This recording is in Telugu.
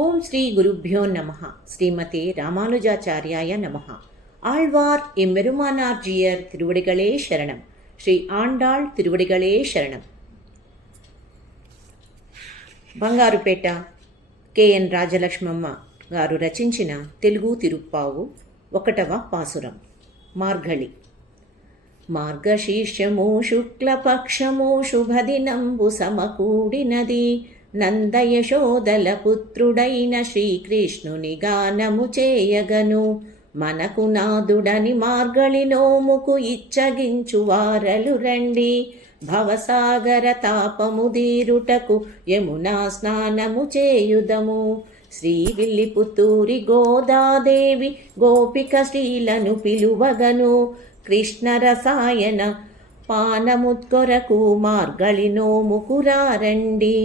ఓం శ్రీ గురుభ్యో నమః. శ్రీమతే ராமானுஜாச்சாரியாய நமஹ. ஆழ்வார் எம்பெருமானார்ஜியர் திருவடிகளே శరణం. శ్రీ ఆండాళ్ తిరువడిగళే శరణం. బంగారుపేట కెఎన్ రాజలక్ష్మమ్మ గారు రచించిన తెలుగు తిరుప్పావు 1వ పాసురం. మార్గళి. మార్గశీర్షము శుక్లపక్షము శుభదినంబు సమకూడినది, నందయశోదల పుత్రుడైన శ్రీకృష్ణుని గానము చేయగను. మనకు నాదుడని మార్గళి నోముకు ఇచ్చగించు వారలు రండి. భవసాగర తాపము దీరుటకు యమునా స్నానము చేయుదము. శ్రీ విల్లిపుత్తూరి గోదాదేవి గోపిక శ్రీలను పిలువగను. కృష్ణ రసాయన పానముత్కొరకు మార్గళి నోముకురారండి.